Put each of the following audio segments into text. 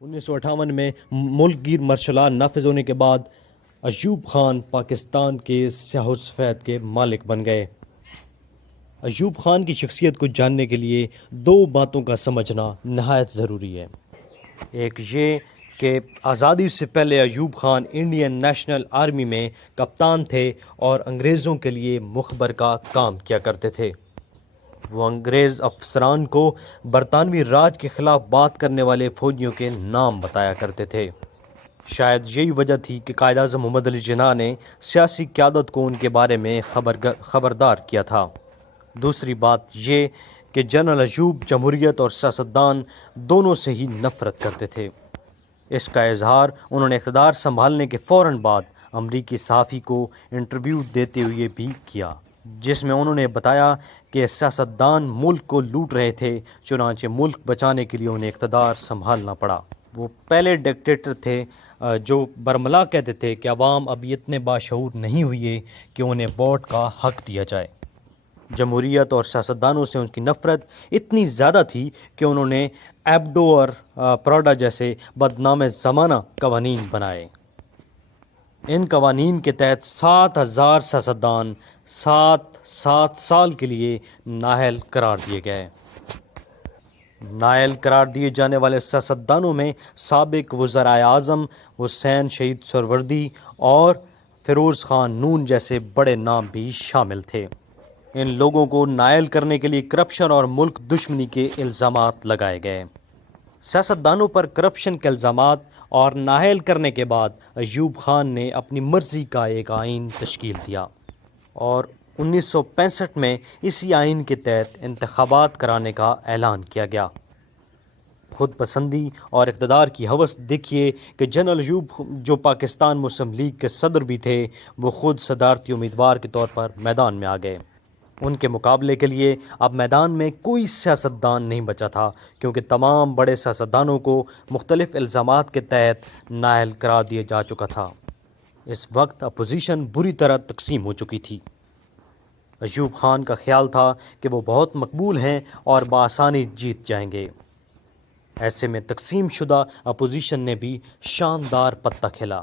1958 میں ملک گیر مارشل نافذ ہونے کے بعد ایوب خان پاکستان کے سیاہ و سفید کے مالک بن گئے۔ ایوب خان کی شخصیت کو جاننے کے لیے دو باتوں کا سمجھنا نہایت ضروری ہے۔ ایک یہ کہ آزادی سے پہلے Ayub Khan Indian national army میں کپتان تھے اور انگریزوں کے لیے مخبر کا کام کیا کرتے تھے۔ وہ انگریز افسران کو برطانوی راج کے خلاف بات کرنے والے فوجیوں کے نام بتایا کرتے تھے۔ شاید یہی وجہ تھی کہ قائد اعظم محمد علی جناح نے سیاسی قیادت کو ان کے بارے میں خبردار کیا تھا۔ دوسری بات یہ کہ جنرل ایوب جمہوریت اور سیاستدان دونوں سے ہی نفرت کرتے تھے۔ اس کا اظہار انہوں نے اقتدار سنبھالنے کے فوراً بعد امریکی صحافی کو انٹرویو دیتے ہوئے بھی کیا، جس میں انہوں نے بتایا کہ سیاستدان ملک کو لوٹ رہے تھے، چنانچہ ملک بچانے کے لیے انہیں اقتدار سنبھالنا پڑا۔ وہ پہلے ڈکٹیٹر تھے جو برملا کہتے تھے کہ عوام ابھی اتنے باشعور نہیں ہوئے کہ انہیں ووٹ کا حق دیا جائے۔ جمہوریت اور سیاستدانوں سے ان کی نفرت اتنی زیادہ تھی کہ انہوں نے ایبڈو اور پراڈا جیسے بدنام زمانہ قوانین بنائے۔ ان قوانین کے تحت 7,000 سیاستدان 7 سال کے لیے نااہل قرار دیے گئے۔ نااہل قرار دیے جانے والے سیاستدانوں میں سابق وزرائے اعظم حسین شہید سہروردی اور فیروز خان نون جیسے بڑے نام بھی شامل تھے۔ ان لوگوں کو نااہل کرنے کے لیے کرپشن اور ملک دشمنی کے الزامات لگائے گئے۔ سیاستدانوں پر کرپشن کے الزامات اور نااہل کرنے کے بعد ایوب خان نے اپنی مرضی کا ایک آئین تشکیل دیا اور 1965 میں اسی آئین کے تحت انتخابات کرانے کا اعلان کیا گیا۔ خود پسندی اور اقتدار کی ہوس دیکھیے کہ جنرل ایوب جو پاکستان مسلم لیگ کے صدر بھی تھے، وہ خود صدارتی امیدوار کے طور پر میدان میں آ گئے۔ ان کے مقابلے کے لیے اب میدان میں کوئی سیاستدان نہیں بچا تھا، کیونکہ تمام بڑے سیاستدانوں کو مختلف الزامات کے تحت نااہل قرار دیا جا چکا تھا۔ اس وقت اپوزیشن بری طرح تقسیم ہو چکی تھی۔ ایوب خان کا خیال تھا کہ وہ بہت مقبول ہیں اور بآسانی جیت جائیں گے۔ ایسے میں تقسیم شدہ اپوزیشن نے بھی شاندار پتہ کھیلا۔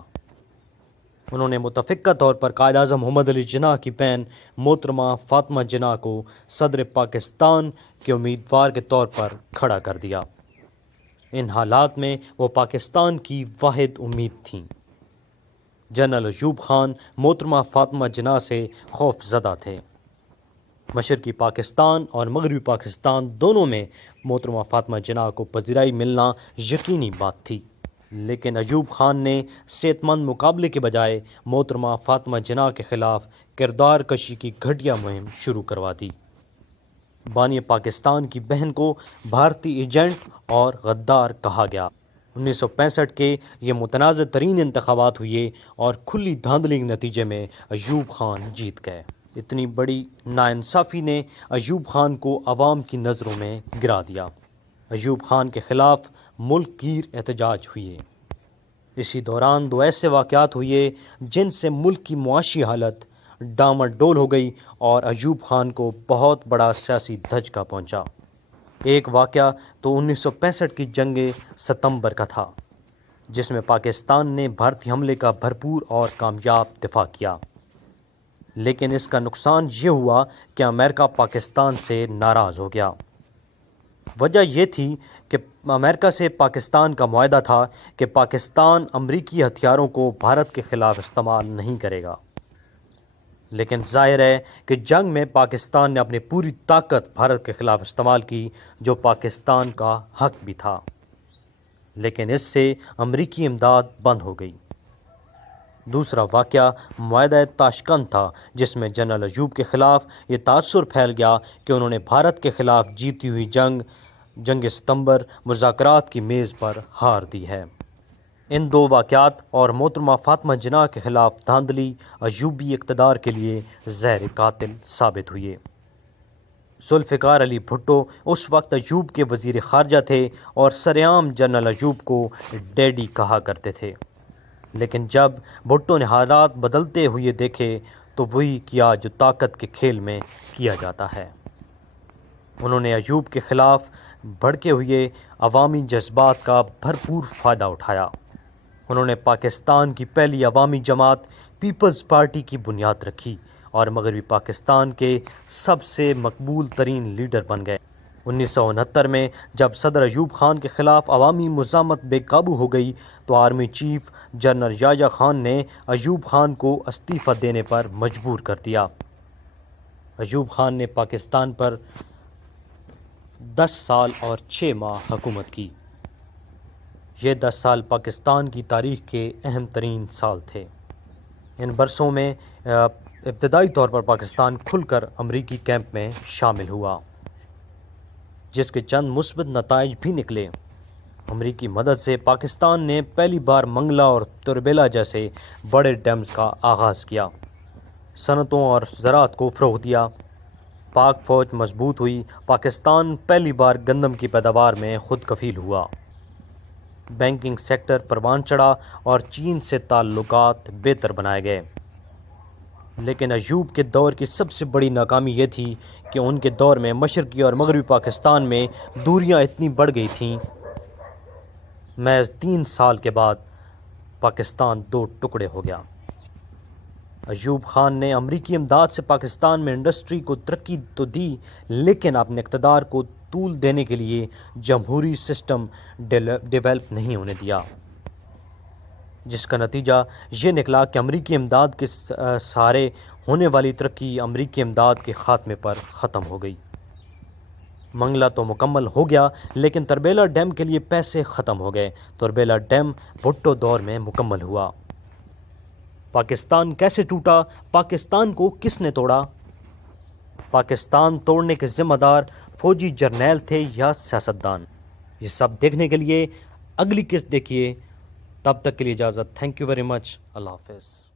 انہوں نے متفقہ طور پر قائد اعظم محمد علی جناح کی بہن محترمہ فاطمہ جناح کو صدر پاکستان کے امیدوار کے طور پر کھڑا کر دیا۔ ان حالات میں وہ پاکستان کی واحد امید تھیں۔ جنرل ایوب خان محترمہ فاطمہ جناح سے خوف زدہ تھے۔ مشرقی پاکستان اور مغربی پاکستان دونوں میں محترمہ فاطمہ جناح کو پذیرائی ملنا یقینی بات تھی، لیکن ایوب خان نے صحت مند مقابلے کے بجائے محترمہ فاطمہ جناح کے خلاف کردار کشی کی گھٹیا مہم شروع کروا دی۔ بانی پاکستان کی بہن کو بھارتی ایجنٹ اور غدار کہا گیا۔ 1965 کے یہ متنازع ترین انتخابات ہوئے اور کھلی دھاندلی کے نتیجے میں ایوب خان جیت گئے۔ اتنی بڑی ناانصافی نے ایوب خان کو عوام کی نظروں میں گرا دیا۔ ایوب خان کے خلاف ملک گیر احتجاج ہوئے۔ اسی دوران دو ایسے واقعات ہوئے جن سے ملک کی معاشی حالت ڈاماڈول ہو گئی اور ایوب خان کو بہت بڑا سیاسی دھچکا پہنچا۔ ایک واقعہ تو 1965 کی جنگ ستمبر کا تھا، جس میں پاکستان نے بھارتی حملے کا بھرپور اور کامیاب دفاع کیا، لیکن اس کا نقصان یہ ہوا کہ امریکہ پاکستان سے ناراض ہو گیا۔ وجہ یہ تھی کہ امریکہ سے پاکستان کا معاہدہ تھا کہ پاکستان امریکی ہتھیاروں کو بھارت کے خلاف استعمال نہیں کرے گا، لیکن ظاہر ہے کہ جنگ میں پاکستان نے اپنی پوری طاقت بھارت کے خلاف استعمال کی، جو پاکستان کا حق بھی تھا، لیکن اس سے امریکی امداد بند ہو گئی۔ دوسرا واقعہ معاہدہ تاشکنت تھا، جس میں جنرل ایوب کے خلاف یہ تاثر پھیل گیا کہ انہوں نے بھارت کے خلاف جیتی ہوئی جنگ ستمبر مذاکرات کی میز پر ہار دی ہے۔ ان دو واقعات اور محترمہ فاطمہ جناح کے خلاف دھاندلی ایوبی اقتدار کے لیے زہر قاتل ثابت ہوئے۔ ذوالفقار علی بھٹو اس وقت ایوب کے وزیر خارجہ تھے اور سرعام جنرل ایوب کو ڈیڈی کہا کرتے تھے، لیکن جب بھٹو نے حالات بدلتے ہوئے دیکھے تو وہی کیا جو طاقت کے کھیل میں کیا جاتا ہے۔ انہوں نے ایوب کے خلاف بھڑکے ہوئے عوامی جذبات کا بھرپور فائدہ اٹھایا۔ انہوں نے پاکستان کی پہلی عوامی جماعت پیپلز پارٹی کی بنیاد رکھی اور مغربی پاکستان کے سب سے مقبول ترین لیڈر بن گئے۔ 1969 میں جب صدر ایوب خان کے خلاف عوامی مزاحمت بے قابو ہو گئی تو army chief general Yahya Khan نے ایوب خان کو استعفیٰ دینے پر مجبور کر دیا۔ ایوب خان نے پاکستان پر 10 سال اور 6 ماہ حکومت کی۔ یہ 10 سال پاکستان کی تاریخ کے اہم ترین سال تھے۔ ان برسوں میں ابتدائی طور پر پاکستان کھل کر امریکی کیمپ میں شامل ہوا، جس کے چند مثبت نتائج بھی نکلے۔ امریکی مدد سے پاکستان نے پہلی بار منگلا اور تربیلا جیسے بڑے ڈیمز کا آغاز کیا، صنعتوں اور زراعت کو فروغ دیا، پاک فوج مضبوط ہوئی، پاکستان پہلی بار گندم کی پیداوار میں خود کفیل ہوا، بینکنگ سیکٹر پروان چڑھا اور چین سے تعلقات بہتر بنائے گئے۔ لیکن ایوب کے دور کی سب سے بڑی ناکامی یہ تھی کہ ان کے دور میں مشرقی اور مغربی پاکستان میں دوریاں اتنی بڑھ گئی تھیں۔ محض 3 سال کے بعد پاکستان 2 ٹکڑے ہو گیا۔ ایوب خان نے امریکی امداد سے پاکستان میں انڈسٹری کو ترقی تو دی، لیکن اپنے اقتدار کو طول دینے کے لیے جمہوری سسٹم ڈیولپ نہیں ہونے دیا، جس کا نتیجہ یہ نکلا کہ امریکی امداد کے سہارے ہونے والی ترقی امریکی امداد کے خاتمے پر ختم ہو گئی۔ منگلا تو مکمل ہو گیا، لیکن تربیلا ڈیم کے لیے پیسے ختم ہو گئے۔ تربیلا ڈیم بھٹو دور میں مکمل ہوا۔ پاکستان کیسے ٹوٹا؟ پاکستان کو کس نے توڑا؟ پاکستان توڑنے کے ذمہ دار فوجی جرنیل تھے یا سیاستدان؟ یہ سب دیکھنے کے لیے اگلی قسط دیکھیے۔ تب تک کے لیے اجازت۔ Thank you very much. اللہ حافظ۔